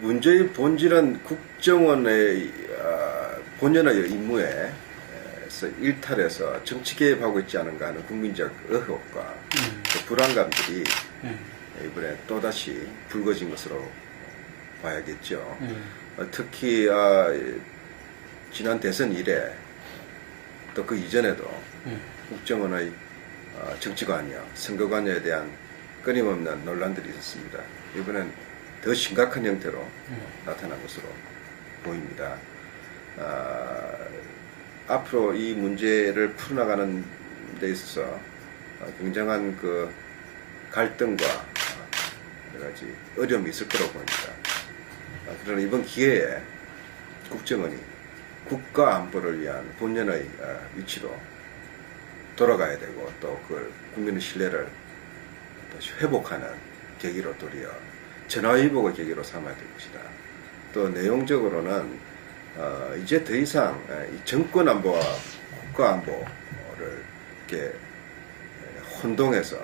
문제의 본질은 국정원의 본연의 임무에서 일탈해서 정치 개입하고 있지 않은가 하는 국민적 의혹과 그 불안감들이 이번에 또다시 불거진 것으로 봐야겠죠. 특히 지난 대선 이래 또 그 이전에도 국정원의 정치관여, 선거관여에 대한 끊임없는 논란들이 있었습니다. 이번엔 더 심각한 형태로 나타난 것으로 보입니다. 앞으로 이 문제를 풀어나가는 데 있어서 굉장한 그 갈등과 여러 가지 어려움이 있을 거라고 봅니다. 그러나 이번 기회에 국정원이 국가 안보를 위한 본연의 위치로 돌아가야 되고 또 그 국민의 신뢰를 다시 회복하는 계기로 도리어 전화위복의 계기로 삼아야 될 것이다. 또 내용적으로는 이제 더 이상 정권 안보와 국가 안보를 이렇게 혼동해서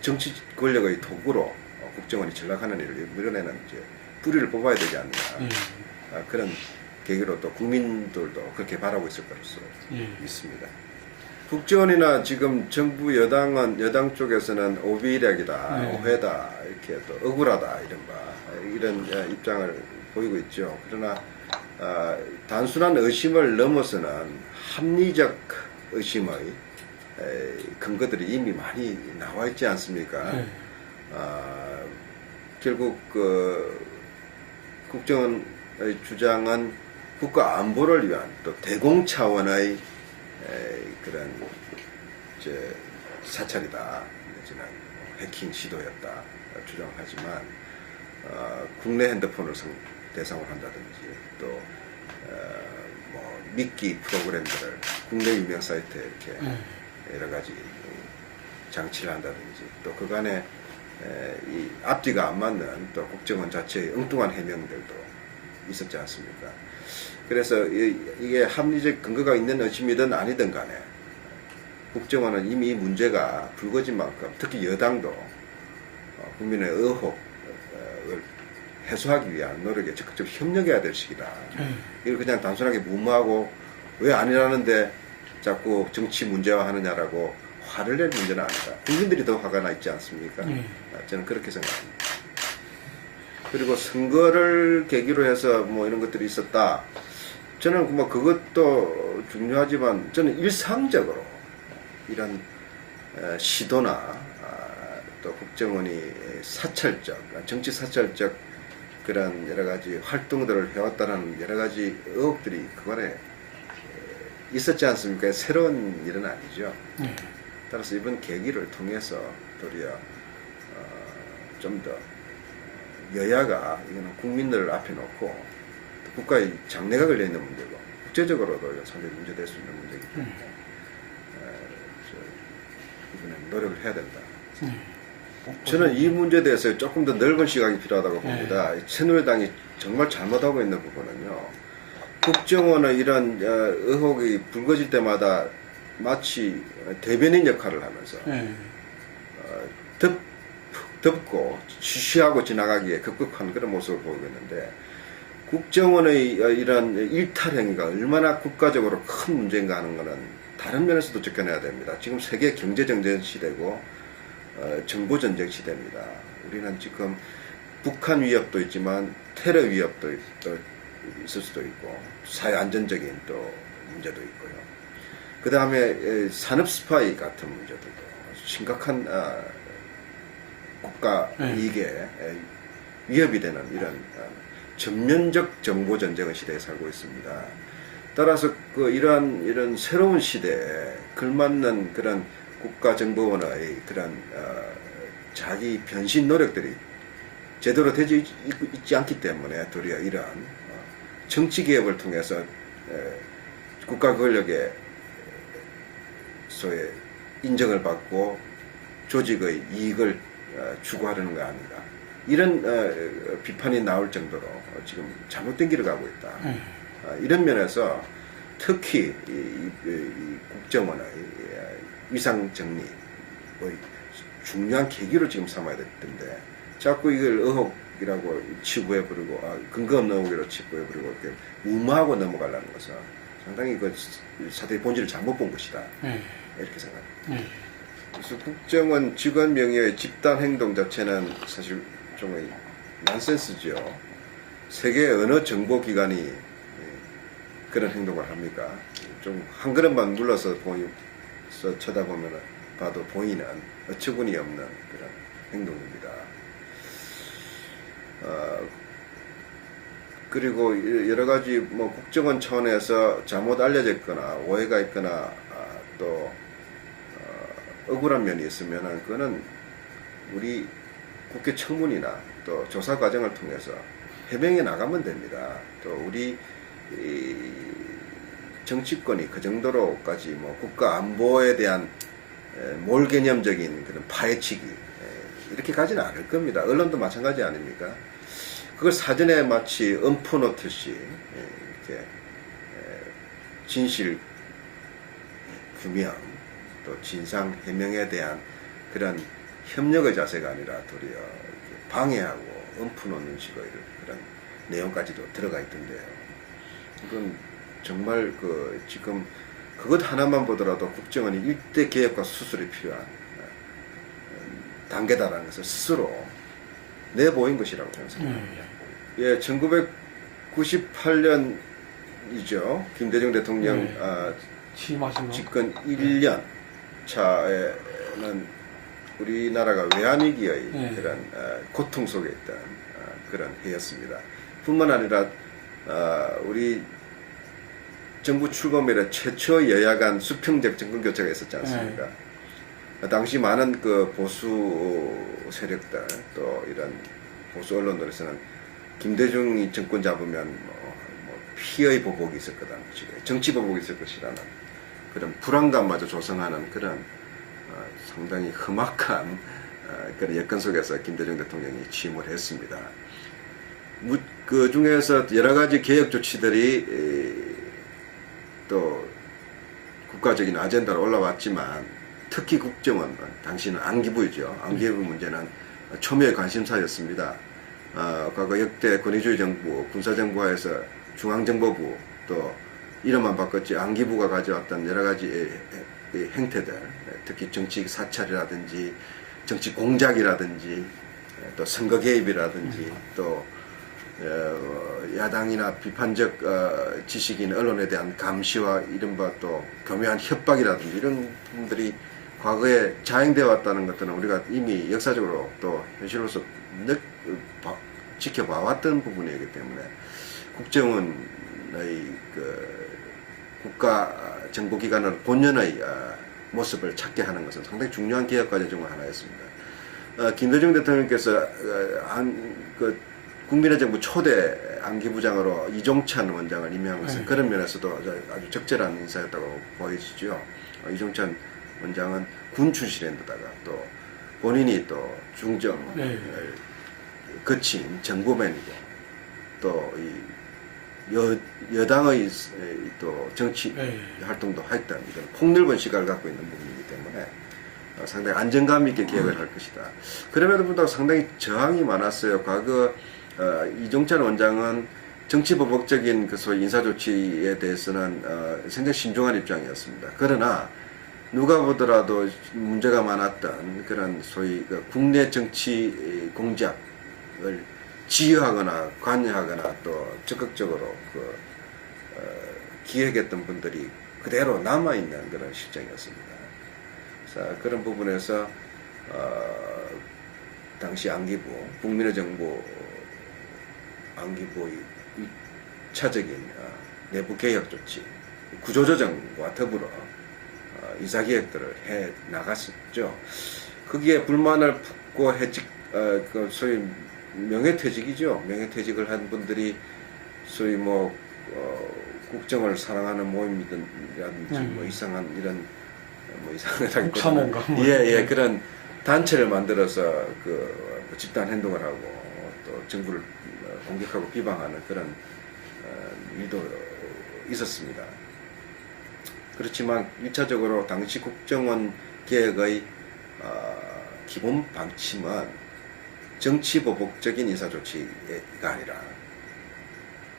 정치 권력의 도구로 국정원이 전락하는 일을 밀어내는 이제 뿌리를 뽑아야 되지 않나. 그런 계기로 또 국민들도 그렇게 바라고 있을 것으로 믿습니다. 국정원이나 지금 정부 여당 쪽에서는 오비일약이다, 오해다, 이렇게 또 억울하다 이런 입장을 보이고 있죠. 그러나 단순한 의심을 넘어서는 합리적 의심의 근거들이 이미 많이 나와 있지 않습니까? 결국 그 국정원의 주장은 국가 안보를 위한 또 대공 차원의 그런 사찰이다, 내지는 해킹 시도였다 주장하지만 국내 핸드폰을 대상으로 한다든지 또 뭐 미끼 프로그램들을 국내 유명 사이트에 이렇게 여러 가지 장치를 한다든지 또 그간에 이 앞뒤가 안 맞는 또 국정원 자체의 엉뚱한 해명들도 있었지 않습니까? 그래서 이게 합리적 근거가 있는 의심이든 아니든 간에 국정원은 이미 이 문제가 불거진 만큼 특히 여당도 국민의 의혹을 해소하기 위한 노력에 적극적으로 협력해야 될 시기다. 이걸 그냥 단순하게 무마하고 왜 아니라는데 자꾸 정치 문제화하느냐라고 화를 낼 문제는 아니다. 국민들이 더 화가 나 있지 않습니까? 저는 그렇게 생각합니다. 그리고 선거를 계기로 해서 뭐 이런 것들이 있었다. 저는 뭐 그것도 중요하지만 저는 일상적으로 이런 시도나 또 국정원이 정치 사찰적 그런 여러 가지 활동들을 해왔다는 여러 가지 의혹들이 그간에 있었지 않습니까? 새로운 일은 아니죠. 따라서 이번 계기를 통해서 도리어 좀 더 여야가 이거는 국민들을 앞에 놓고 국가의 장래가 걸려 있는 문제고 국제적으로도 상당히 문제될 수 있는 문제이기 때문에 이번엔 노력을 해야 된다. 저는 이 문제에 대해서 조금 더 넓은 시각이 필요하다고 봅니다. 새누리당이 정말 잘못하고 있는 부분은요. 국정원의 이런 의혹이 불거질 때마다 마치 대변인 역할을 하면서 덮고 쉬쉬하고 지나가기에 급급한 그런 모습을 보이고 있는데 국정원의 이런 일탈 행위가 얼마나 국가적으로 큰 문제인가 하는 것은 다른 면에서도 접근해야 됩니다. 지금 세계 경제정전 시대고 정보전쟁 시대입니다. 우리는 지금 북한 위협도 있지만 테러 위협도 있을 수도 있고 사회안전적인 또 문제도 있고요. 그 다음에 산업 스파이 같은 문제들도 심각한 국가 이익에 위협이 되는 이런 전면적 정보 전쟁의 시대에 살고 있습니다. 따라서 이런 새로운 시대에 걸맞는 그런 국가정보원의 그런 자기 변신 노력들이 제대로 되지 있지 않기 때문에 도리어 이러한 정치 개혁을 통해서 국가 권력의 소위 인정을 받고 조직의 이익을 추구하려는 거 아닌가, 이런 비판이 나올 정도로 지금 잘못된 길을 가고 있다. 이런 면에서 특히 이 국정원의 위상 정리의 중요한 계기로 지금 삼아야 될 텐데 자꾸 이걸 의혹 의혹이라고 치부해버리고 근거 없는 의혹이라고 치부해버리고 이렇게 무마하고 넘어가려는 것은 상당히 그 사태의 본질을 잘못 본 것이다. 이렇게 생각합니다. 그래서 국정원 직원 명의의 집단 행동 자체는 사실 좀 난센스죠. 세계 어느 정보기관이 그런 행동을 합니까? 좀 한 걸음만 물러서 쳐다보면 봐도 보이는 어처구니 없는 그런 행동입니다. 그리고 여러 가지 뭐 국정원 차원에서 잘못 알려져 있거나 오해가 있거나 또 억울한 면이 있으면은 그거는 우리 국회 청문이나 또 조사 과정을 통해서 해명해 나가면 됩니다. 또 우리 정치권이 그 정도로까지 뭐 국가 안보에 대한 몰 개념적인 그런 파헤치기 이렇게 가지는 않을 겁니다. 언론도 마찬가지 아닙니까? 그걸 사전에 마치 엎어 놓듯이 이렇게 진실 규명 또 진상 해명에 대한 그런 협력의 자세가 아니라 도리어 방해하고 엎어 놓는 식의 그런 내용까지도 들어가 있던데요. 이건 정말 지금 그것 하나만 보더라도 국정원이 일대 개혁과 수술이 필요한 단계다라는 것을 스스로 내보인 것이라고 저는 생각합니다. 예, 1998년이죠. 김대중 대통령 집권 1년 차에는 우리나라가 외환위기의 그런 고통 속에 있던 그런 해였습니다. 뿐만 아니라 우리 정부 출범 이래 최초 여야 간 수평적 정권 교체가 있었지 않습니까? 당시 많은 그 보수 세력들 또 이런 보수 언론들에서는 김대중이 정권 잡으면 뭐 피의 보복이 있을 거다, 정치 보복이 있을 것이라는 그런 불안감마저 조성하는 그런 상당히 험악한 그런 여건 속에서 김대중 대통령이 취임을 했습니다. 그 중에서 여러 가지 개혁 조치들이 또 국가적인 아젠다로 올라왔지만 특히 국정원, 당시는 안기부이죠. 안기부 문제는 초미의 관심사였습니다. 과거 역대 권위주의 정부, 군사정부하에서 중앙정보부 또 이름만 바꿨지 안기부가 가져왔던 여러 가지 행태들, 특히 정치 사찰이라든지 정치 공작이라든지 또 선거 개입이라든지 또 야당이나 비판적 지식인 언론에 대한 감시와 이른바 또 교묘한 협박이라든지 이런 부분들이 과거에 자행되어 왔다는 것들은 우리가 이미 역사적으로 또 현실로서 지켜봐왔던 부분이기 때문에 국정원의 국가 정보기관의 본연의 모습을 찾게 하는 것은 상당히 중요한 개혁 과정 중 하나였습니다. 김대중 대통령께서 국민의 정부 초대 안기부장으로 이종찬 원장을 임명한 것은 그런 면에서도 아주 적절한 인사였다고 보여지죠. 이종찬 원장은 군 출신인데다가 또 본인이 또 중정을 거친 정보맨이고 또 여당의 또 정치 활동도 했던 이런 폭넓은 시각을 갖고 있는 부분이기 때문에 상당히 안정감 있게 개혁을 할 것이다. 그럼에도 불구하고 상당히 저항이 많았어요. 과거 이종찬 원장은 정치보복적인 그 소위 인사조치에 대해서는 상당히 신중한 입장이었습니다. 그러나 누가 보더라도 문제가 많았던 그런 소위 국내 정치 공작을 지휘하거나 관여하거나 또 적극적으로 기획했던 분들이 그대로 남아있는 그런 실정이었습니다. 그래서 그런 부분에서 당시 안기부, 국민의 정부 안기부의 1차적인 내부 개혁 조치, 구조조정과 더불어 이사개혁들을 해 나갔었죠. 거기에 불만을 품고 소위 명예퇴직이죠. 명예퇴직을 한 분들이 소위 국정을 사랑하는 모임이라든지 뭐 이상한 이런 이상하다기보다는 그런 단체를 만들어서 집단 행동을 하고 또 정부를 공격하고 비방하는 그런 일도 있었습니다. 그렇지만 1차적으로 당시 국정원 개혁의 기본 방침은 정치 보복적인 인사 조치가 아니라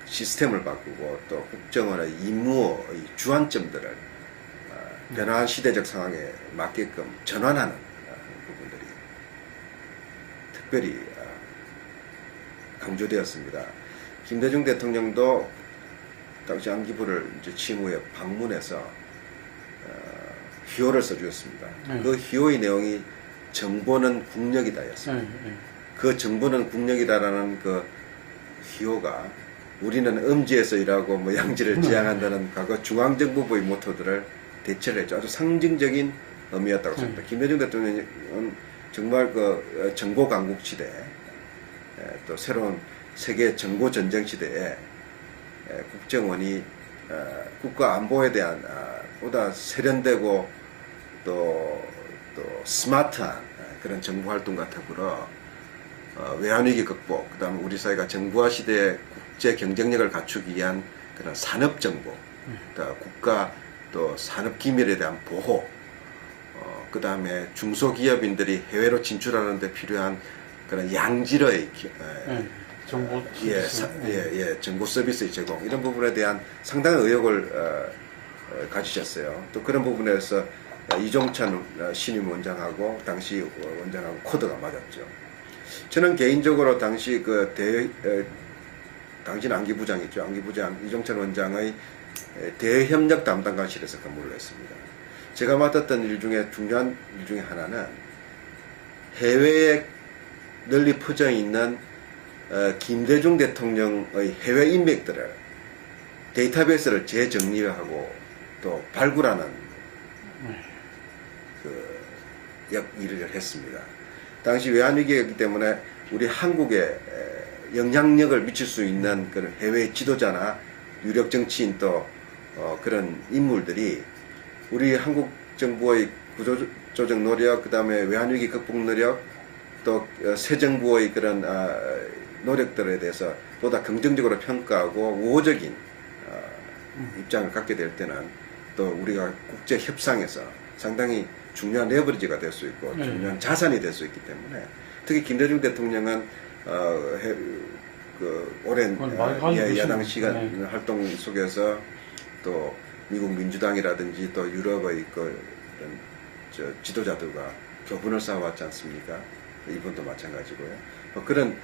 시스템을 바꾸고 또 국정원의 임무의 주안점들을 변화한 시대적 상황에 맞게끔 전환하는 부분들이 특별히 강조되었습니다. 김대중 대통령도 당시 안기부를 이제 취임 후에 방문해서 희호를 써주었습니다. 그 희호의 내용이 정보는 국력이다였습니다. 그 정보는 국력이다라는 그 희호가 우리는 음지에서 일하고 뭐 양지를 지향한다는 과거 중앙정부부의 모토들을 대체를 했죠. 아주 상징적인 의미였다고 생각합니다. 김대중 대통령은 정말 그 정보 강국 시대, 또 새로운 세계 정보 전쟁 시대에 국정원이 국가 안보에 대한 보다 세련되고 또 스마트한 그런 정보 활동과 더불어 외환위기 극복, 그 다음에 우리 사회가 정부화 시대의 국제 경쟁력을 갖추기 위한 그런 산업 정보, 국가 또 산업 기밀에 대한 보호, 그 다음에 중소기업인들이 해외로 진출하는 데 필요한 그런 양질의 정보 정보 서비스의 제공, 이런 부분에 대한 상당한 의욕을 가지셨어요. 또 그런 부분에서 이종찬 신임 원장하고 당시 원장하고 코드가 맞았죠. 저는 개인적으로 당시 당시는 안기부장이죠. 안기부장 이종찬 원장의 대협력 담당관실에서 근무를 했습니다. 제가 맡았던 일 중에 중요한 일 중에 하나는 해외에 널리 퍼져 있는 김대중 대통령의 해외 인맥들을 데이터베이스를 재정리하고 또 발굴하는 일을 했습니다. 당시 외환위기였기 때문에 우리 한국에 영향력을 미칠 수 있는 그런 해외 지도자나 유력 정치인 또 그런 인물들이 우리 한국 정부의 구조조정 노력, 그 다음에 외환위기 극복 노력, 또 새 정부의 그런 노력들에 대해서 보다 긍정적으로 평가하고 우호적인 입장을 갖게 될 때는 또 우리가 국제 협상에서 상당히 중요한 레버리지가 될 수 있고 중요한 자산이 될 수 있기 때문에 특히 김대중 대통령은 오랜 야당 시간 활동 속에서 또 미국 민주당이라든지 또 유럽의 지도자들과 교분을 쌓아왔지 않습니까? 이번도 마찬가지고요. 그런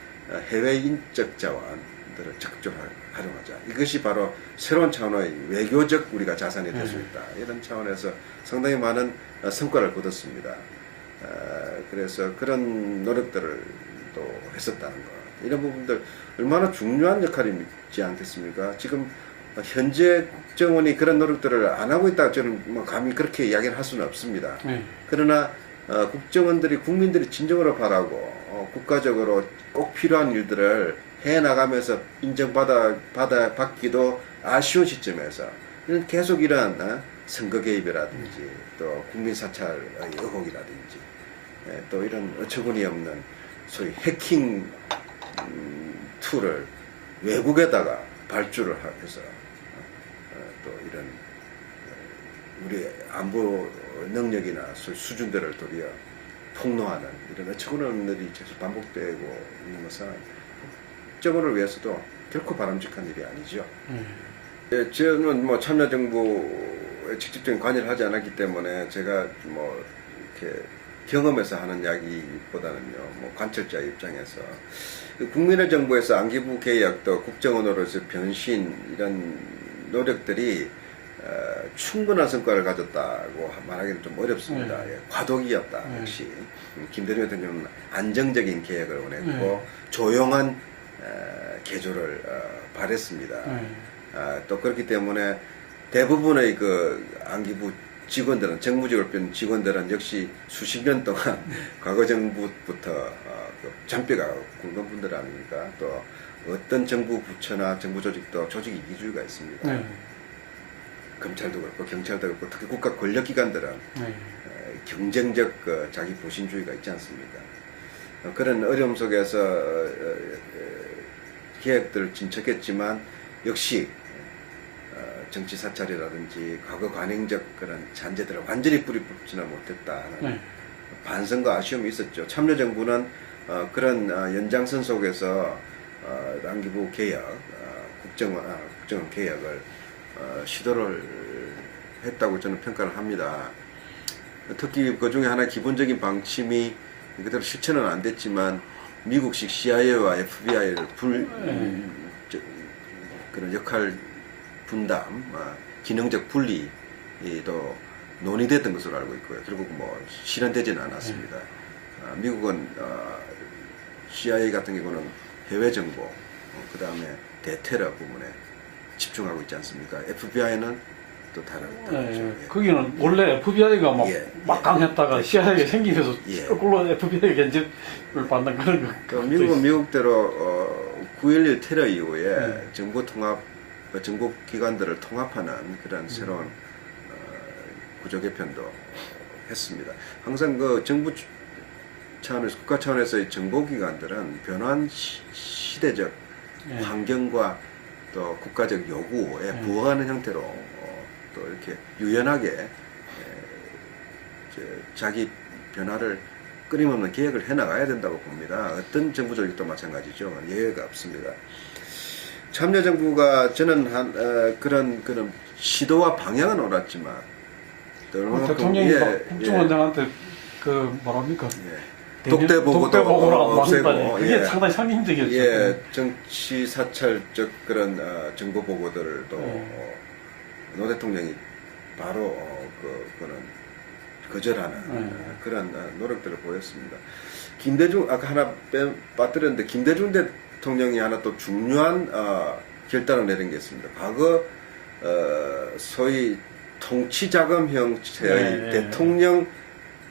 해외 인적 자원들을 적극적으로 활용하자. 이것이 바로 새로운 차원의 외교적 우리가 자산이 될 수 있다. 이런 차원에서 상당히 많은 성과를 거뒀습니다. 그래서 그런 노력들을 또 했었다는 것. 이런 부분들 얼마나 중요한 역할이 있지 않겠습니까? 지금 현재 국정원이 그런 노력들을 안 하고 있다 저는 뭐 감히 그렇게 이야기를 할 수는 없습니다. 그러나 국정원들이 국민들이 진정으로 바라고 국가적으로 꼭 필요한 일들을 해나가면서 인정받기도 아쉬운 시점에서 계속 이러한 선거 개입이라든지 또 국민 사찰의 의혹이라든지 또 이런 어처구니 없는 소위 해킹 툴을 외국에다가 발주를 해서 또 이런 우리 안보 능력이나 수준들을 도리어 폭로하는 이런 어처구니 없는 일이 계속 반복되고 있는 것은 국정원을 위해서도 결코 바람직한 일이 아니죠. 저는 뭐 참여정부에 직접적인 관여를 하지 않았기 때문에 제가 뭐 이렇게 경험해서 하는 이야기보다는요, 뭐 관철자 입장에서 국민의 정부에서 안기부 개혁 또 국정원으로서 변신 이런 노력들이 충분한 성과를 가졌다고 말하기는 좀 어렵습니다. 과도기였다. 역시 김대중 대통령은 안정적인 개혁을 원했고 조용한 개조를 바랬습니다. 또 그렇기 때문에 대부분의 그 안기부 직원들은 정무직을 뺀 직원들은 역시 수십 년 동안 과거 정부부터 잔뼈가 굵은 분들 아닙니까? 또 어떤 정부 부처나 정부 조직도 조직 이기주의가 있습니다. 검찰도 그렇고 경찰도 그렇고 특히 국가 권력기관들은 경쟁적 자기 보신주의가 있지 않습니까? 그런 어려움 속에서 계획들을 진척했지만 역시 정치 사찰이라든지 과거 관행적 그런 잔재들을 완전히 뿌리 뽑지는 못했다는 반성과 아쉬움이 있었죠. 참여정부는 그런 연장선 속에서 안기부 개혁, 국정원 개혁을 시도를 했다고 저는 평가를 합니다. 특히 그 중에 하나 기본적인 방침이 그대로 실천은 안 됐지만 미국식 CIA와 FBI를 그런 역할 분담, 기능적 분리도 논의됐던 것으로 알고 있고요. 결국 뭐 실현되지는 않았습니다. 미국은 CIA 같은 경우는 해외 정보, 그 다음에 대테러 부분에 집중하고 있지 않습니까? FBI는 또 다른 예. 거기는 원래 FBI가 막 강했다가 예. CIA가 생기면서 예. 거꾸로 FBI 견제를 받는 그런 거. 그 미국은 미국대로 9.11 테러 이후에 정보 기관들을 통합하는 그런 새로운 구조 개편도 했습니다. 항상 그 정부 차원에서, 국가 차원에서의 정보기관들은 변환 시대적 환경과 또 국가적 요구에 부응하는 형태로 또 이렇게 유연하게 자기 변화를 끊임없는 개혁을 해나가야 된다고 봅니다. 어떤 정부 조직도 마찬가지죠. 예외가 없습니다. 참여정부가 저는 그런 시도와 방향은 옳았지만 대통령이 국정원장한테 그 뭐랍니까? 독대 보고도 없애고 그게 상당히 상징적이었죠. 예, 정치 사찰적 그런 정보 보고들도 노 대통령이 바로 그는 거절하는 그런 노력들을 보였습니다. 김대중 아까 하나 빠뜨렸는데 김대중 대통령이 하나 또 중요한 결단을 내린 게 있습니다. 과거 소위 통치자금 형태의 대통령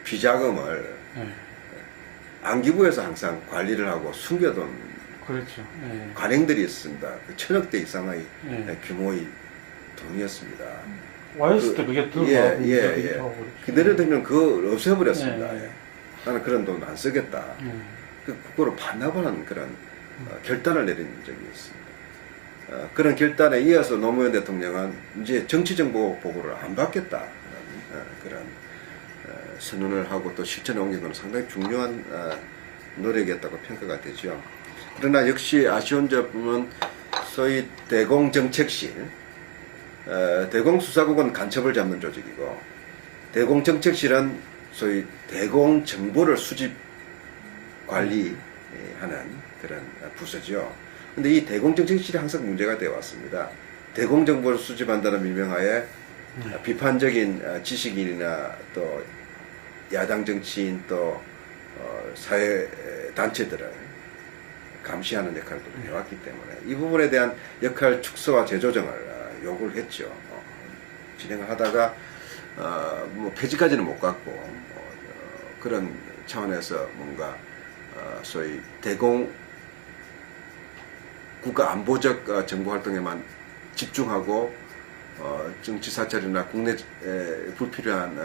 비자금을 안기부에서 항상 관리를 하고 숨겨둔 그렇죠. 관행들이 있습니다. 그 1,000억대 이상의 규모의 돈이었습니다. 와이스 때 그게 들어가고 김대중 대통령은 그걸 없애버렸습니다. 나는 그런 돈 안 쓰겠다. 그거를 반납하는 그런 결단을 내린 적이 있습니다. 그런 결단에 이어서 노무현 대통령은 이제 정치정보 보고를 안 받겠다는 그런 선언을 하고 또 실천에 옮긴 건 상당히 중요한 노력이었다고 평가가 되죠. 그러나 역시 아쉬운 점은 소위 대공정책실, 대공수사국은 간첩을 잡는 조직이고 대공정책실은 소위 대공정보를 수집 관리하는 그런 부서죠. 근데 이 대공정책실이 항상 문제가 되어 왔습니다. 대공정보를 수집한다는 명하에 비판적인 지식인이나 또 야당 정치인 또 사회 단체들을 감시하는 역할을 해왔기 때문에 이 부분에 대한 역할 축소와 재조정을 요구를 했죠. 진행을 하다가 뭐 폐지까지는 못 갔고 그런 차원에서 뭔가 소위 대공 국가 안보적 정보 활동에만 집중하고 정치 사찰이나 국내 불필요한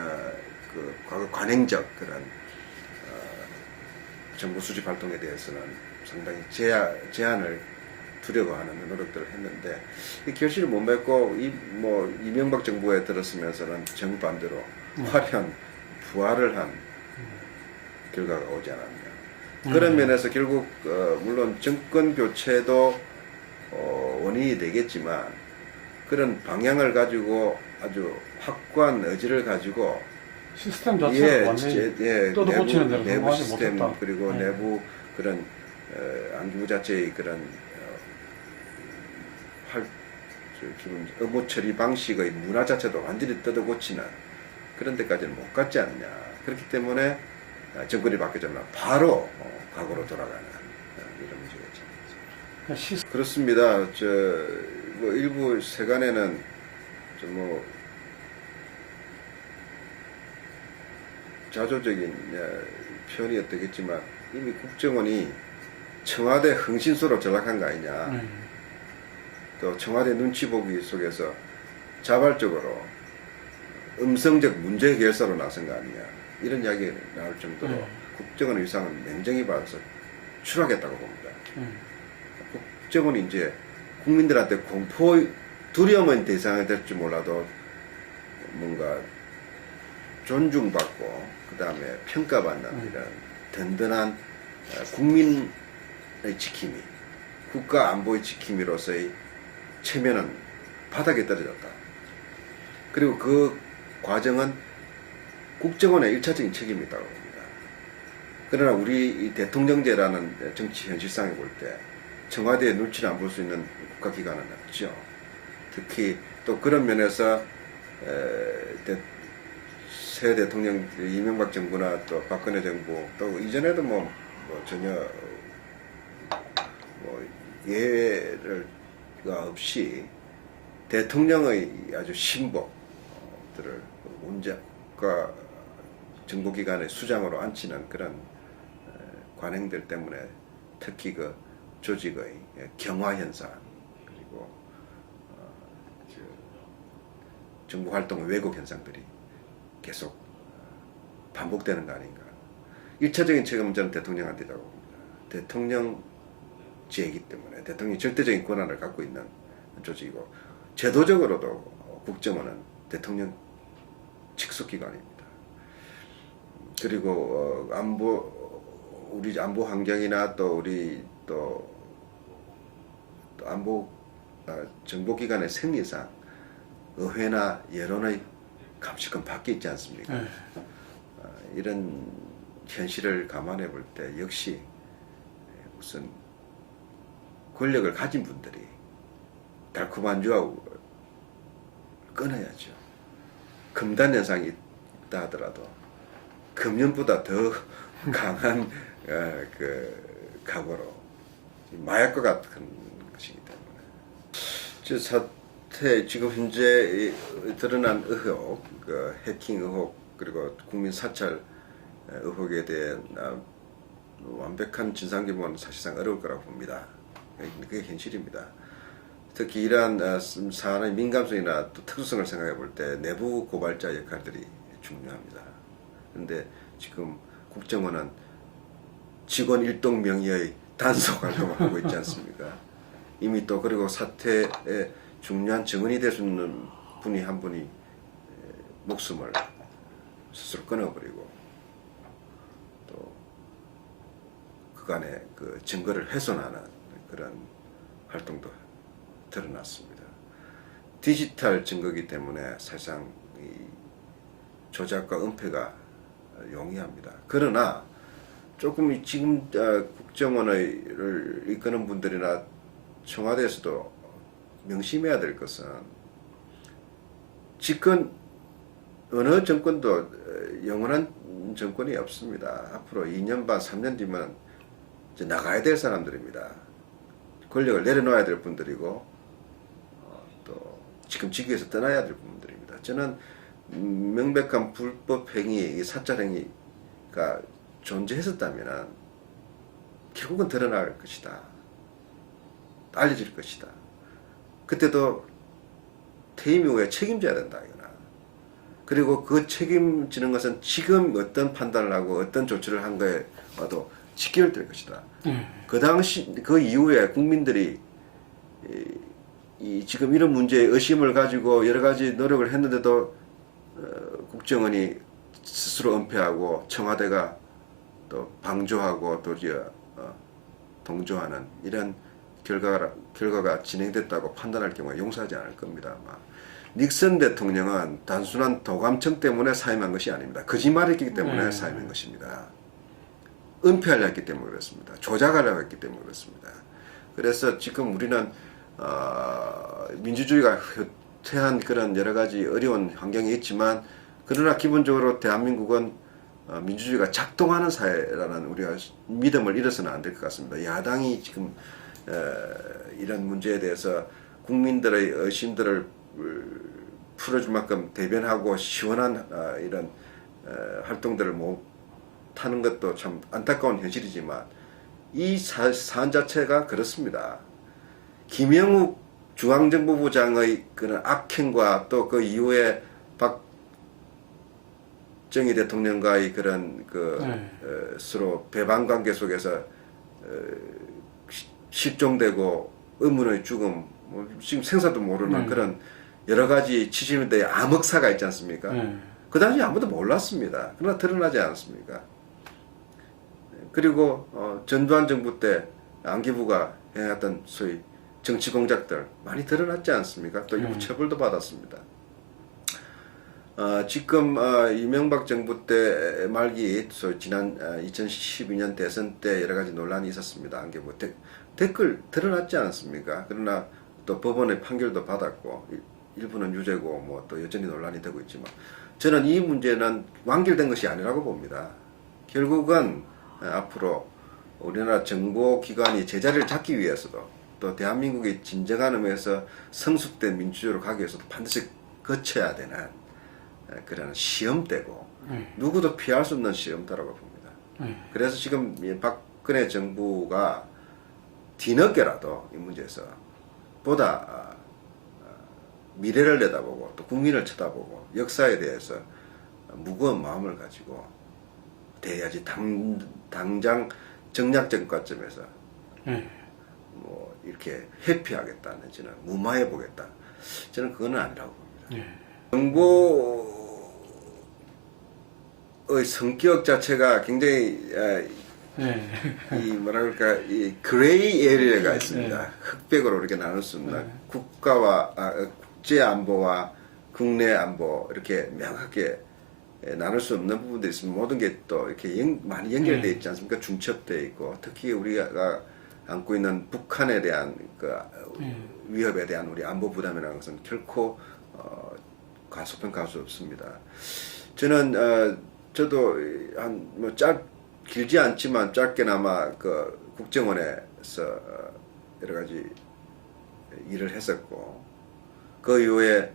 그 과거 관행적 그런 정보 수집 활동에 대해서는 상당히 제한을 두려고 하는 노력들을 했는데 이 결실을 못 맺고 뭐 이명박 정부에 들었으면서는 정반대로 화려한 부활을 한 결과가 오지 않았냐. 그런 면에서 결국 물론 정권 교체도 원인이 되겠지만 그런 방향을 가지고 아주 확고한 의지를 가지고 시스템 자체가 완전히 뜯어고치는 데는 내부 시스템 못했다. 그리고 내부 그런 안기부 자체의 그런 기본 업무 처리 방식의 문화 자체도 완전히 뜯어고치는 그런 데까지는 못 갔지 않느냐. 그렇기 때문에 정권이 바뀌자마자 바로 과거로 돌아가는 이런 문제가 있죠. 그렇습니다. 뭐 일부 세간에는 뭐 자조적인 표현이었겠지만 이미 국정원이 청와대 흥신소로 전락한 거 아니냐. 또 청와대 눈치 보기 속에서 자발적으로 음성적 문제 해결사로 나선 거 아니냐. 이런 이야기 나올 정도로 국정원 위상은 냉정히 봐서 추락했다고 봅니다. 국정원이 이제 국민들한테 공포, 두려움은 대상이 될지 몰라도 뭔가 존중받고 그 다음에 평가받는 이런 든든한 국민의 지킴이, 국가 안보의 지킴이로서의 체면은 바닥에 떨어졌다. 그리고 그 과정은 국정원의 일차적인 책임이 있다고 봅니다. 그러나 우리 이 대통령제라는 정치 현실상에 볼 때 청와대의 눈치를 안 볼 수 있는 국가기관은 없죠. 특히 또 그런 면에서 새 대통령 이명박 정부나 또 박근혜 정부 또 이전에도 뭐 전혀 예외가 없이 대통령의 아주 신복들을 문제과 정보기관의 수장으로 앉히는 그런 관행들 때문에 특히 그 조직의 경화 현상 그리고 정부 활동의 왜곡 현상들이 계속 반복되는 거 아닌가. 1차적인 책임은 저는 대통령한테 있다고 봅니다. 대통령제이기 때문에 대통령이 절대적인 권한을 갖고 있는 조직이고 제도적으로도 국정원은 대통령 직속기관입니다. 그리고 우리 안보 환경이나 또 우리 또 안보 정보기관의 생리상 의회나 여론의 감시권 밖에 있지 않습니까? 이런 현실을 감안해 볼 때 역시 우선 권력을 가진 분들이 달콤한 유혹을 끊어야죠. 금단 현상이 있다 하더라도 금연보다 더 강한 그 각오로 마약과 같은 것이기 때문에 저 사태 지금 현재 드러난 의혹, 그 해킹 의혹 그리고 국민 사찰 의혹에 대한 완벽한 진상 규모는 사실상 어려울 거라고 봅니다. 그게 현실입니다. 특히 이러한 사안의 민감성이나 또 특수성을 생각해 볼 때 내부 고발자 역할들이 중요합니다. 그런데 지금 국정원은 직원 일동 명의의 단속 활동을 하고 있지 않습니까? 이미 또 그리고 사태에 중요한 증언이 될 수 있는 분이 한 분이 목숨을 스스로 끊어버리고 또 그간의 그 증거를 훼손하는 그런 활동도 드러났습니다. 디지털 증거이기 때문에 사실상 이 조작과 은폐가 용이합니다. 그러나 조금 지금 국정원을 이끄는 분들이나 청와대에서도 명심해야 될 것은 집권 어느 정권도 영원한 정권이 없습니다. 앞으로 2년 반, 3년 뒤면 이제 나가야 될 사람들입니다. 권력을 내려놓아야 될 분들이고 또 지금 직위에서 떠나야 될 분들입니다. 저는 명백한 불법 행위, 사찰 행위가 존재했었다면 결국은 드러날 것이다. 알려질 것이다. 그때도 퇴임 이후에 책임져야 된다. 이거나. 그리고 그 책임지는 것은 지금 어떤 판단을 하고 어떤 조치를 한 거에 와도 직결될 것이다. 그 당시 그 이후에 국민들이 지금 이런 문제에 의심을 가지고 여러 가지 노력을 했는데도 국정원이 스스로 은폐하고 청와대가 또 방조하고 또 동조하는 이런 결과가 진행됐다고 판단할 경우에 용서하지 않을 겁니다. 아마. 닉슨 대통령은 단순한 도감청 때문에 사임한 것이 아닙니다. 거짓말했기 때문에 사임한 것입니다. 은폐하려 했기 때문에 그렇습니다. 조작하려고 했기 때문에 그렇습니다. 그래서 지금 우리는 민주주의가 쇠퇴한 그런 여러 가지 어려운 환경이 있지만 그러나 기본적으로 대한민국은 민주주의가 작동하는 사회라는 우리가 믿음을 잃어서는 안 될 것 같습니다. 야당이 지금 이런 문제에 대해서 국민들의 의심들을 풀어줄 만큼 대변하고 시원한 이런 활동들을 못하는 것도 참 안타까운 현실이지만 이 사안 자체가 그렇습니다. 김영욱 중앙정보부장의 그런 악행과 또 그 이후에 박정희 대통령과의 그런 서로 배반 관계 속에서 실종되고 의문의 죽음, 지금 생사도 모르는 그런 여러 가지 70년대의 암흑사가 있지 않습니까? 그 당시 아무도 몰랐습니다. 그러나 드러나지 않았습니까? 그리고 전두환 정부 때 안기부가 행했던 소위 정치 공작들 많이 드러났지 않습니까? 또 일부 처벌도 받았습니다. 지금 이명박 정부 때 말기 지난 2012년 대선 때 여러 가지 논란이 있었습니다. 안기부 댓글 드러났지 않습니까? 그러나 또 법원의 판결도 받았고 일부는 유죄고 뭐 또 여전히 논란이 되고 있지만 저는 이 문제는 완결된 것이 아니라고 봅니다. 결국은 앞으로 우리나라 정보기관이 제자리를 잡기 위해서도 또 대한민국이 진정한 의미에서 성숙된 민주주의로 가기 위해서도 반드시 거쳐야 되는 그런 시험대고 누구도 피할 수 없는 시험대라고 봅니다. 그래서 지금 이 박근혜 정부가 뒤늦게라도 이 문제에서 보다 미래를 내다보고 또 국민을 쳐다보고 역사에 대해서 무거운 마음을 가지고 대해야지 당장 정략적 관점에서 뭐 이렇게 회피하겠다 내지는 무마해 보겠다 저는 그거는 아니라고 봅니다. 정보의 성격 자체가 굉장히 이 뭐라 그럴까 이 그레이 에리어가 있습니다. 흑백으로 이렇게 나눌 수 없는 국가와 국제 안보와 국내 안보 이렇게 명확하게 나눌 수 없는 부분들이 있으면 모든 게 또 이렇게 많이 연결되어 있지 않습니까? 중첩되어 있고 특히 우리가 안고 있는 북한에 대한 그 위협에 대한 우리 안보 부담이라는 것은 결코 가소평가할 수 없습니다. 저는 저도 한뭐 길지 않지만 짧게나마 그 국정원에서 여러 가지 일을 했었고 그 이후에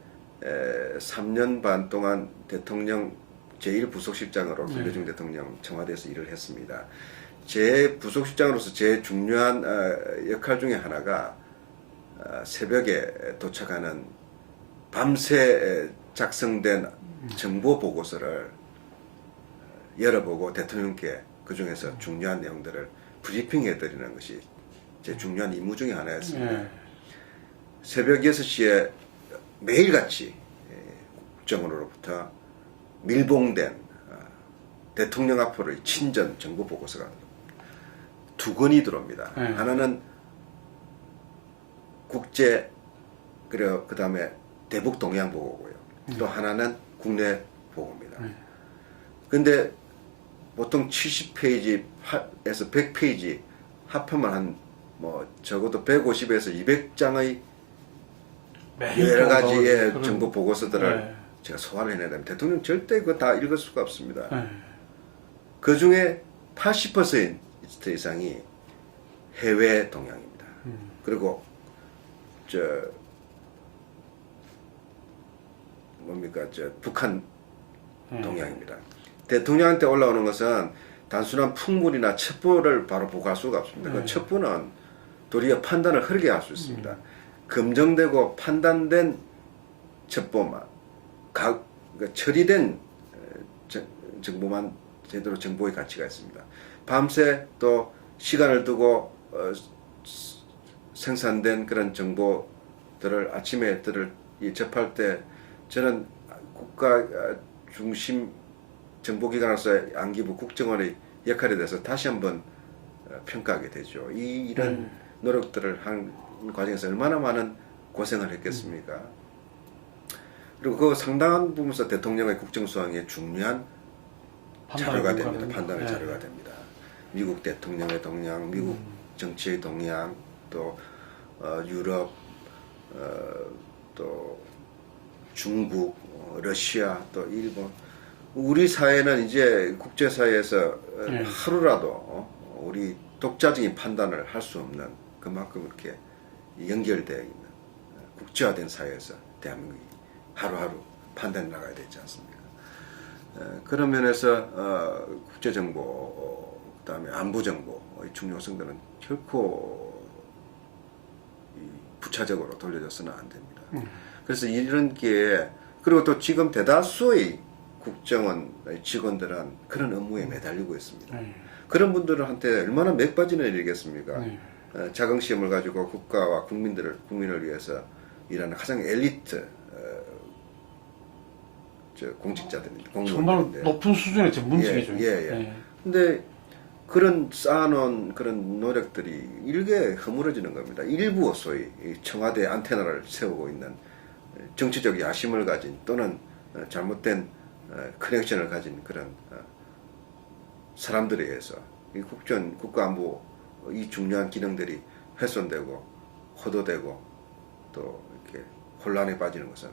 3년 반 동안 대통령 제1부속실장으로 김대중 대통령 청와대에서 일을 했습니다. 제 부속실장으로서 제일 중요한 역할 중에 하나가 새벽에 도착하는 밤새 작성된 정보 보고서를 열어보고 대통령께 그 중에서 중요한 내용들을 브리핑해 드리는 것이 제 중요한 임무 중에 하나였습니다. 새벽 6시에 매일같이 국정원으로부터 밀봉된 대통령 앞으로의 친전 정보 보고서가 두 건이 들어옵니다. 하나는 국제 그리고 그 다음에 대북 동향 보고고요. 또 하나는 국내 보고입니다. 근데 보통 70페이지에서 100페이지 합하면 한 뭐 적어도 150에서 200장의 여러 가지의 정보 보고서들을 제가 소화를 해내야 됩니다. 대통령 절대 그거 다 읽을 수가 없습니다. 그 중에 80% 이상이 해외 동향입니다. 그리고 북한 동향입니다. 대통령한테 올라오는 것은 단순한 풍문이나 첩보를 바로 보고할 수가 없습니다. 그 첩보는 도리어 판단을 흐르게 할 수 있습니다. 검증되고 판단된 첩보만, 처리된 정보만 제대로 정보의 가치가 있습니다. 밤새 또 시간을 두고 생산된 그런 정보들을 아침에 접할 때 저는 국가 중심 정보기관으로서의 안기부 국정원의 역할에 대해서 다시 한번 평가하게 되죠. 이런 노력들을 한 과정에서 얼마나 많은 고생을 했겠습니까? 그리고 그 상당한 부분에서 대통령의 국정수행에 중요한 자료가 됩니다. 판단의 자료가 됩니다. 미국 대통령의 동향, 미국 정치의 동향, 또 유럽, 또 중국, 러시아, 또 일본. 우리 사회는 이제 국제사회에서 하루라도 우리 독자적인 판단을 할 수 없는 그만큼 이렇게 연결되어 있는 국제화된 사회에서 대한민국이 하루하루 판단해 나가야 되지 않습니까? 그런 면에서 국제정보, 그 다음에 안보정보의 중요성들은 결코 부차적으로 돌려져서는 안 됩니다. 그래서 이런 기회에 그리고 또 지금 대다수의 국정원 직원들은 그런 업무에 매달리고 있습니다. 그런 분들한테 얼마나 맥빠지는 일이겠습니까? 자긍심을 가지고 국가와 국민을 위해서 일하는 가장 엘리트 공직자들입니다. 정말 높은 수준의 전문직이죠. 근데 그런 쌓아놓은 그런 노력들이 일개 허물어지는 겁니다. 일부 소위 청와대 안테나를 세우고 있는 정치적 야심을 가진 또는 잘못된 커넥션을 가진 그런 사람들에 의해서 이 국가안보 이 중요한 기능들이 훼손되고 호도되고 또 이렇게 혼란에 빠지는 것은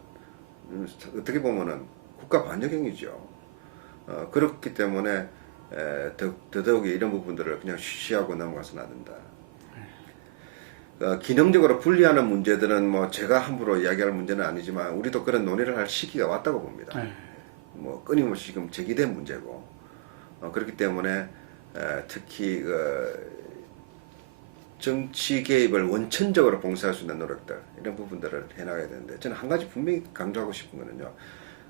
어떻게 보면은 국가 반역행위죠. 그렇기 때문에 더더욱이 이런 부분들을 그냥 쉬쉬하고 넘어가서는 안 된다. 기능적으로 분리하는 문제들은 뭐 제가 함부로 이야기할 문제는 아니지만 우리도 그런 논의를 할 시기가 왔다고 봅니다. 뭐 끊임없이 지금 제기된 문제고 그렇기 때문에 특히 정치 개입을 원천적으로 봉쇄할 수 있는 노력들 이런 부분들을 해나가야 되는데 저는 한 가지 분명히 강조하고 싶은 거는요.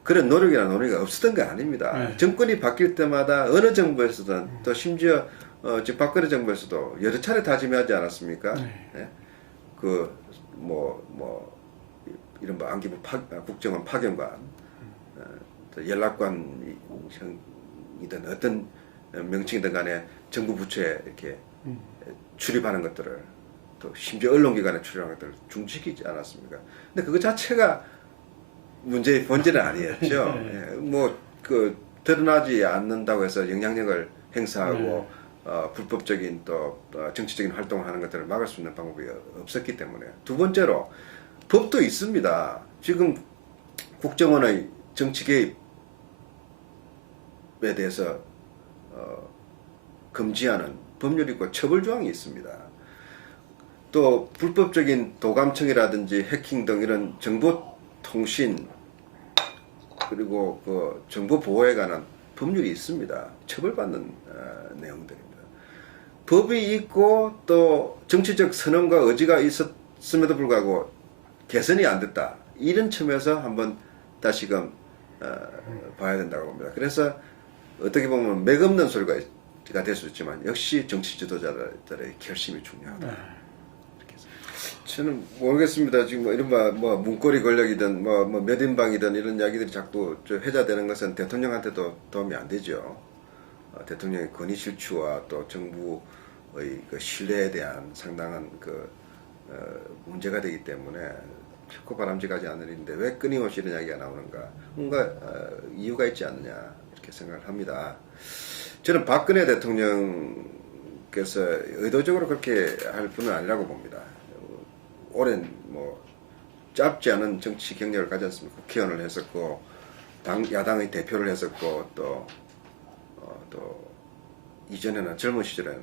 그런 노력이나 논의가 없었던 게 아닙니다. 정권이 바뀔 때마다 어느 정부에서든 또 심지어 지금 박근혜 정부에서도 여러 차례 다짐하지 않았습니까? 예? 이른바 안기부 국정원 파견관, 또 연락관이든 어떤 명칭이든 간에 정부 부처에 이렇게 출입하는 것들을 또 심지어 언론기관에 출입하는 것들을 중지시키지 않았습니까? 근데 그거 자체가 문제의 본질은 아니었죠. 드러나지 않는다고 해서 영향력을 행사하고 불법적인 또 정치적인 활동을 하는 것들을 막을 수 있는 방법이 없었기 때문에. 두 번째로 법도 있습니다. 지금 국정원의 정치 개입에 대해서 금지하는 법률이 있고 처벌 조항이 있습니다. 또 불법적인 도감청이라든지 해킹 등 이런 정보통신 그리고 그 정보 보호에 관한 법률이 있습니다. 처벌받는 내용들입니다. 법이 있고 또 정치적 선언과 의지가 있었음에도 불구하고 개선이 안 됐다. 이런 점에서 한번 다시금 봐야 된다고 봅니다. 그래서 어떻게 보면 맥없는 소리가 될 수 있지만 역시 정치 지도자들의 결심이 중요하다. 저는 모르겠습니다. 지금 뭐 이른바 문고리 권력이든 몇 인방이든 이런 이야기들이 자꾸 회자되는 것은 대통령한테도 도움이 안 되죠. 대통령의 권위 실추와 또 정부의 그 신뢰에 대한 상당한 문제가 되기 때문에 결코 바람직하지 않은 일인데 왜 끊임없이 이런 이야기가 나오는가? 뭔가 이유가 있지 않느냐 이렇게 생각을 합니다. 저는 박근혜 대통령께서 의도적으로 그렇게 할 분은 아니라고 봅니다. 오랜 짧지 않은 정치 경력을 가지 않습니까? 국회의원을 했었고 야당의 대표를 했었고 또 이전에는 젊은 시절에는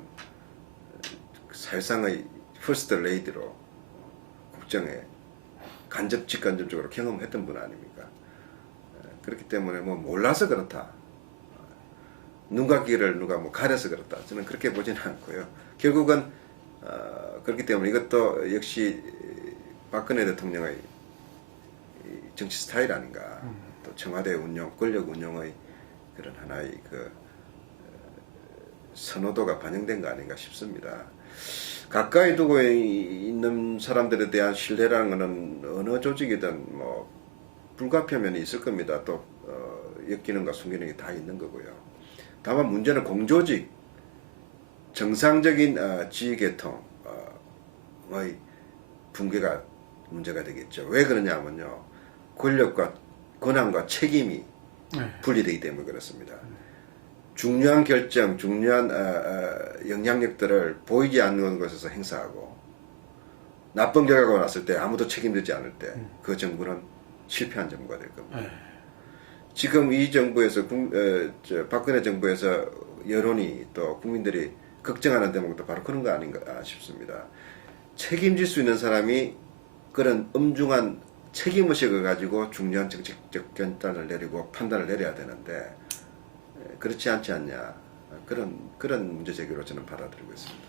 사실상의 퍼스트 레이디로 국정에 직간접적으로 경험했던 분 아닙니까? 그렇기 때문에 몰라서 그렇다. 눈과 귀를 누가 가려서 그렇다. 저는 그렇게 보지는 않고요. 결국은 그렇기 때문에 이것도 역시 박근혜 대통령의 정치 스타일 아닌가. 또 청와대 운영, 권력 운영의 그런 하나의 선호도가 반영된 거 아닌가 싶습니다. 가까이 두고 있는 사람들에 대한 신뢰라는 것은 어느 조직이든 불가피한 있을 겁니다. 또 엮이는가 숨기는 게 다 있는 거고요. 다만 문제는 공조직, 정상적인 지휘계통의 붕괴가 문제가 되겠죠. 왜 그러냐면요. 권한과 책임이 분리되기 때문에 그렇습니다. 중요한 결정, 중요한 영향력들을 보이지 않는 곳에서 행사하고 나쁜 결과가 났을 때 아무도 책임지지 않을 때 그 정부는 실패한 정부가 될 겁니다. 지금 이 정부에서 박근혜 정부에서 여론이 또 국민들이 걱정하는 대목도 바로 그런 거 아닌가 싶습니다. 책임질 수 있는 사람이 그런 엄중한 책임의식을 가지고 중요한 정책적 결단을 내리고 판단을 내려야 되는데 그렇지 않지 않냐 그런 문제 제기로 저는 받아들이고 있습니다.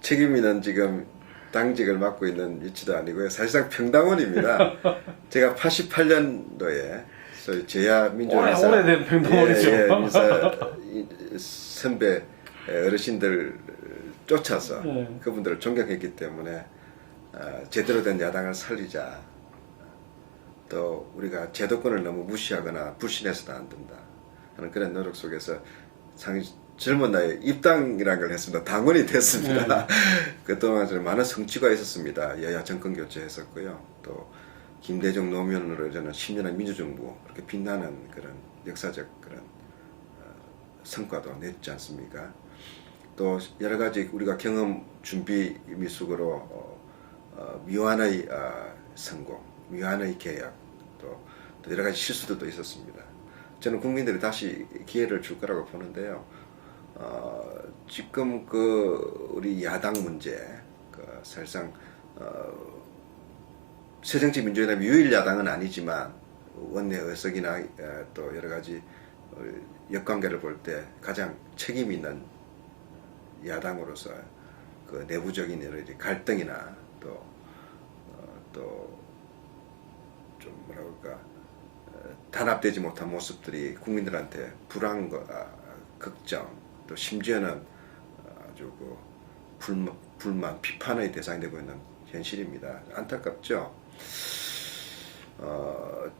책임있는 지금 당직을 맡고 있는 위치도 아니고요. 사실상 평당원입니다. 제가 88년도에 제야 민주회사 오래된 평당원이죠. 민사 선배 어르신들 쫓아서 그분들을 존경했기 때문에 제대로 된 야당을 살리자. 또 우리가 제도권을 너무 무시하거나 불신해서는 안 된다 하는 그런 노력 속에서 젊은 나이에 입당이라는 걸 했습니다. 당원이 됐습니다. 그동안 저는 많은 성취가 있었습니다. 여야 정권 교체했었고요. 또 김대중 노무현으로 저는 10년의 민주정부 그렇게 빛나는 그런 역사적 그런 성과도 냈지 않습니까? 또 여러 가지 우리가 경험 준비 미숙으로 미완의 성공, 미완의 개혁, 또 여러 가지 실수들도 있었습니다. 저는 국민들이 다시 기회를 줄 거라고 보는데요. 지금 그 우리 야당 문제, 사실상 새정치민주연합 유일 야당은 아니지만 원내 의석이나 또 여러 가지 역관계를 볼 때 가장 책임 있는 야당으로서 그 내부적인 여러 가지 갈등이나 또 좀 뭐라 그럴까 단합되지 못한 모습들이 국민들한테 불안과 걱정 또 심지어는 아주 그 불만 비판의 대상이 되고 있는 현실입니다. 안타깝죠.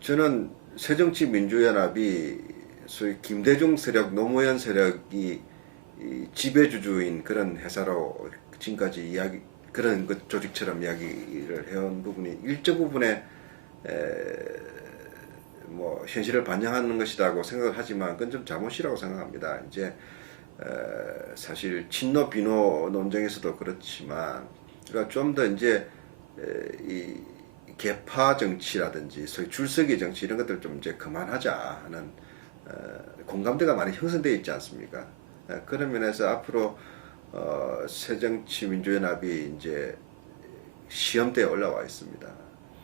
저는 새정치민주연합이 소위 김대중 세력, 노무현 세력이 지배주주인 그런 회사로 지금까지 그런 그 조직처럼 이야기를 해온 부분이 일정 부분에 뭐 현실을 반영하는 것이라고 생각을 하지만 그건 좀 잘못이라고 생각합니다. 이제 사실 친노 비노 논쟁에서도 그렇지만 그러니까 좀 더 이제 이 개파 정치라든지 소위 줄서기 정치 이런 것들 좀 이제 그만하자 하는 공감대가 많이 형성되어 있지 않습니까? 그런 면에서 앞으로 새정치민주연합이 이제 시험대에 올라와 있습니다.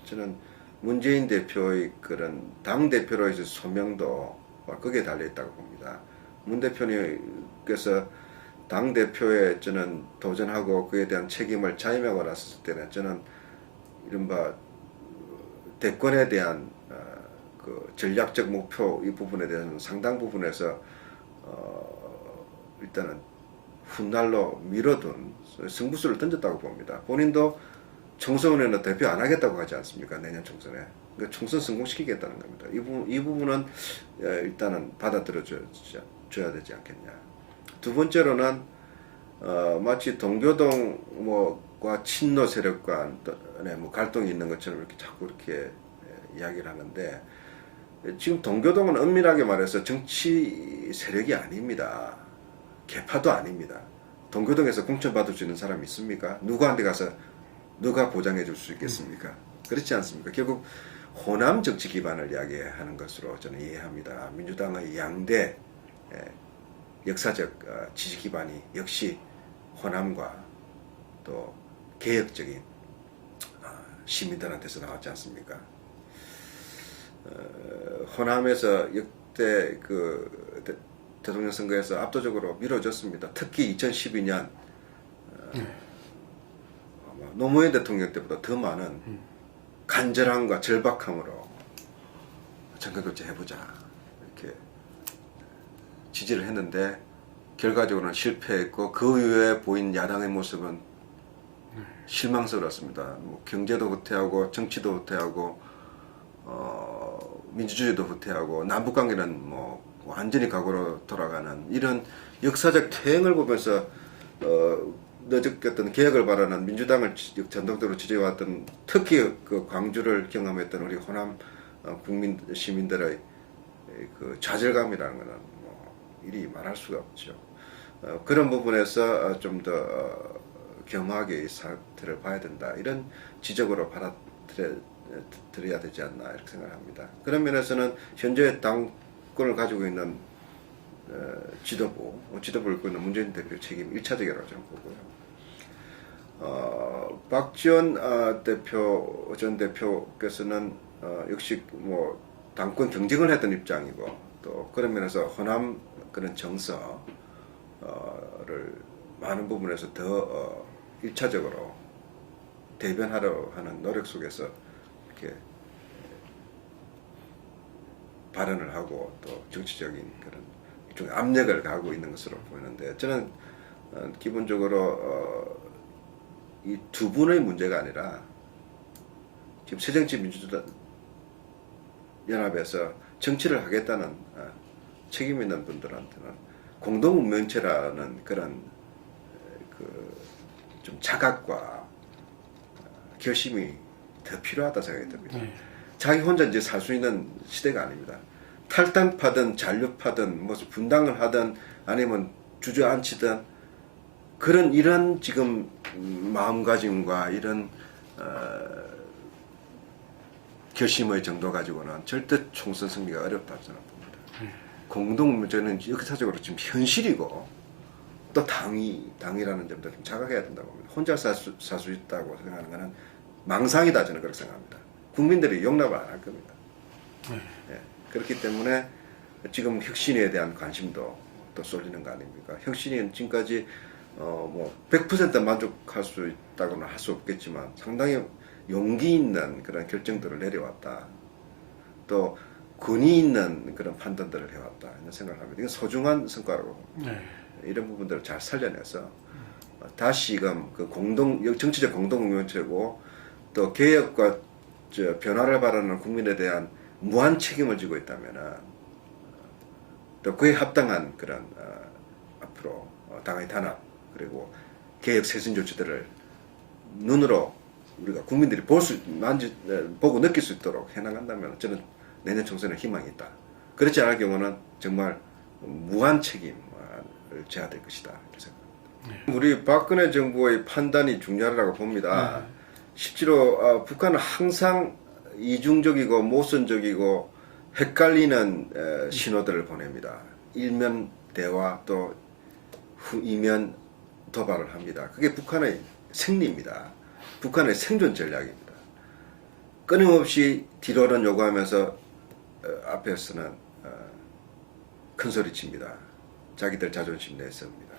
저는 문재인 대표의 그런 당 대표로서의 소명도 거기에 달려 있다고 봅니다. 문 대표님께서 당 대표에 저는 도전하고 그에 대한 책임을 자임하고 났을 때는 저는 이른바 대권에 대한 그 전략적 목표 이 부분에 대해서는 상당 부분에서 일단은 훗날로 미뤄둔 승부수를 던졌다고 봅니다. 본인도 총선에는 대표 안 하겠다고 하지 않습니까? 내년 총선에. 그러니까 총선 성공시키겠다는 겁니다. 이 부분은 일단은 받아들여 줘야 되지 않겠냐. 두 번째로는 마치 동교동 뭐과 친노 세력 간에 뭐 갈등이 있는 것처럼 이렇게 자꾸 이렇게 이야기를 하는데 지금 동교동은 엄밀하게 말해서 정치 세력이 아닙니다. 개파도 아닙니다. 동교동에서 공천받을 수 있는 사람이 있습니까? 누구한테 가서 누가 보장해 줄 수 있겠습니까? 그렇지 않습니까? 결국 호남 정치 기반을 이야기하는 것으로 저는 이해합니다. 민주당의 양대 역사적 지지 기반이 역시 호남과 또 개혁적인 시민들한테서 나왔지 않습니까? 호남에서 역대 그 대통령 선거에서 압도적으로 미뤄졌습니다. 특히 2012년 노무현 대통령 때보다 더 많은 간절함과 절박함으로 정권교체 해보자 이렇게 지지를 했는데 결과적으로는 실패했고 그 이후에 보인 야당의 모습은 실망스러웠습니다. 뭐 경제도 후퇴하고 정치도 후퇴하고 민주주의도 후퇴하고 남북관계는 뭐 완전히 과거로 돌아가는 이런 역사적 퇴행을 보면서 늦었던 개혁을 바라는 민주당을 전통적으로 지지해왔던 특히 그 광주를 경험했던 우리 호남 국민 시민들의 그 좌절감이라는 것은 뭐 이리 말할 수가 없죠. 그런 부분에서 좀 더 겸허하게 이 사태를 봐야 된다. 이런 지적으로 받아들여야 되지 않나 이렇게 생각합니다. 그런 면에서는 현재 당권을 가지고 있는 지도부를 이끌고 있는 문재인 대표 책임 1차적이라고 저는 보고요. 박지원 전 대표께서는 역시 뭐 당권 경쟁을 했던 입장이고 또 그런 면에서 호남 그런 정서를 많은 부분에서 더 1차적으로 대변하려 하는 노력 속에서 이렇게 발언을 하고 또 정치적인 그런 일종의 압력을 가하고 있는 것으로 보이는데 저는 기본적으로 이 두 분의 문제가 아니라 지금 새정치민주연합에서 정치를 하겠다는 책임 있는 분들한테는 공동운명체라는 그런 좀 자각과 결심이 더 필요하다 생각이 듭니다. 자기 혼자 이제 살 수 있는 시대가 아닙니다. 탈당파든 잔류파든 무슨 분당을 하든 아니면 주저앉히든 이런 지금 마음가짐과 이런 결심의 정도 가지고는 절대 총선 승리가 어렵다고 생각합니다. 공동운명체는 역사적으로 지금 현실이고 또 당이라는 점도 좀 자각해야 된다고 봅니다. 혼자 살 수 있다고 생각하는 것은 망상이다, 저는 그렇게 생각합니다. 국민들이 용납을 안 할 겁니다. 예, 그렇기 때문에 지금 혁신에 대한 관심도 또 쏠리는 거 아닙니까? 혁신이 지금까지 뭐 100% 만족할 수 있다고는 할 수 없겠지만 상당히 용기 있는 그런 결정들을 내려왔다. 또 권위 있는 그런 판단들을 해왔다 이런 생각을 합니다. 이건 소중한 성과라고 봅니다. 이런 부분들을 잘 살려내서 다시금 그 정치적 공동운명체고 또 개혁과 변화를 바라는 국민에 대한 무한 책임을 지고 있다면은 또 그에 합당한 그런 앞으로 당의 단합 그리고 개혁 쇄신 조치들을 눈으로 우리가 국민들이 보고 느낄 수 있도록 해나간다면 저는 내년 총선에 희망이 있다. 그렇지 않을 경우는 정말 무한 책임을 져야 될 것이다. 이렇게 생각합니다. 우리 박근혜 정부의 판단이 중요하다고 봅니다. 실제로 북한은 항상 이중적이고 모순적이고 헷갈리는 신호들을 보냅니다. 일면 대화 또 이면 도발을 합니다. 그게 북한의 생리입니다. 북한의 생존 전략입니다. 끊임없이 뒤로는 요구하면서 앞에서는 큰 소리 칩니다. 자기들 자존심 내세웁니다.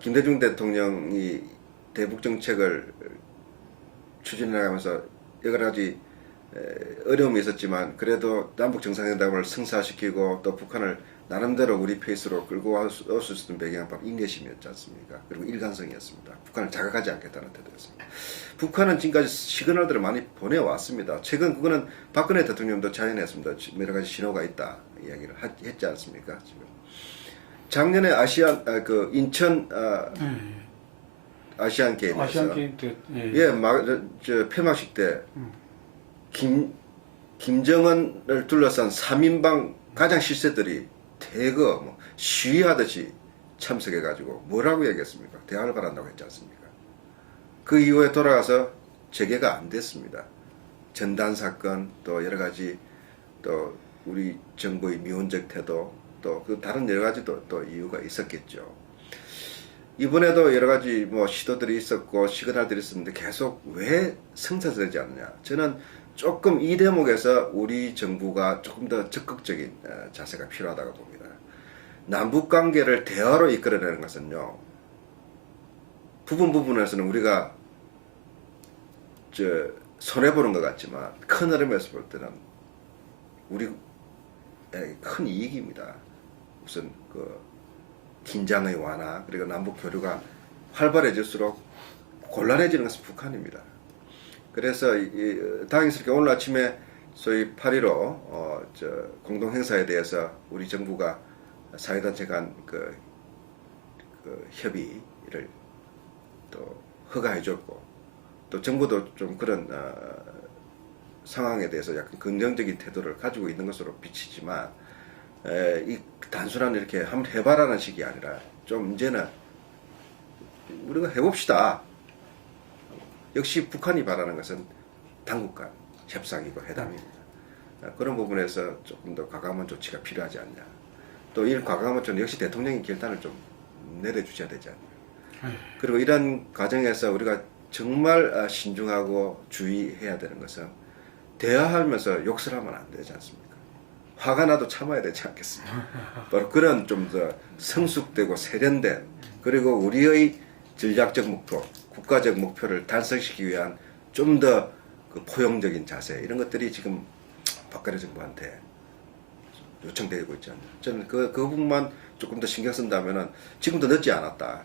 김대중 대통령이 대북 정책을 추진해가면서 여러 가지 어려움이 있었지만 그래도 남북 정상회담을 성사시키고 또 북한을 나름대로 우리 페이스로 끌고 올 수 있었던 배경은 바로 인내심이었지 않습니까? 그리고 일관성이었습니다. 북한을 자극하지 않겠다는 태도였습니다. 북한은 지금까지 시그널들을 많이 보내왔습니다. 최근 그거는 박근혜 대통령도 자연했습니다. 여러 가지 신호가 있다 이야기를 했지 않습니까? 지금 작년에 인천 아시안 게임에서 폐막식 때 김정은을 둘러싼 3인방 가장 실세들이 대거 시위하듯이 참석해가지고 뭐라고 얘기했습니까? 대화를 바란다고 했지 않습니까? 그 이후에 돌아가서 재개가 안 됐습니다. 전단 사건 또 여러 가지 또 우리 정부의 미온적 태도 또 그 다른 여러 가지 또 이유가 있었겠죠. 이번에도 여러 가지 시도들이 있었고 시그널들이 있었는데 계속 왜 성사되지 않느냐? 저는 조금 이 대목에서 우리 정부가 조금 더 적극적인 자세가 필요하다고 봅니다. 남북 관계를 대화로 이끌어내는 것은요. 부분에서는 우리가 손해보는 것 같지만 큰 흐름에서 볼 때는 우리 큰 이익입니다. 우선 긴장의 완화 그리고 남북 교류가 활발해질수록 곤란해지는 것은 북한입니다. 그래서 다행스럽게 오늘 아침에 소위 8.15 공동 행사에 대해서 우리 정부가 사회단체 간 협의를 또 허가해줬고 또 정부도 좀 그런 상황에 대해서 약간 긍정적인 태도를 가지고 있는 것으로 비치지만 이 단순한 이렇게 한번 해봐라는 식이 아니라 좀 이제는 우리가 해봅시다. 역시 북한이 바라는 것은 당국 간 협상이고 회담입니다. 그런 부분에서 조금 더 과감한 조치가 필요하지 않냐. 또 이 과감한 조치는 역시 대통령이 결단을 좀 내려주셔야 되지 않냐. 그리고 이런 과정에서 우리가 정말 신중하고 주의해야 되는 것은 대화하면서 욕설 하면 안 되지 않습니까? 화가 나도 참아야 되지 않겠습니까? 바로 그런 좀 더 성숙되고 세련된 그리고 우리의 전략적 목표, 국가적 목표를 달성시키기 위한 좀 더 포용적인 자세 이런 것들이 지금 박근혜 정부한테 요청되고 있지 않나. 저는 그 부분만 조금 더 신경 쓴다면은 지금도 늦지 않았다.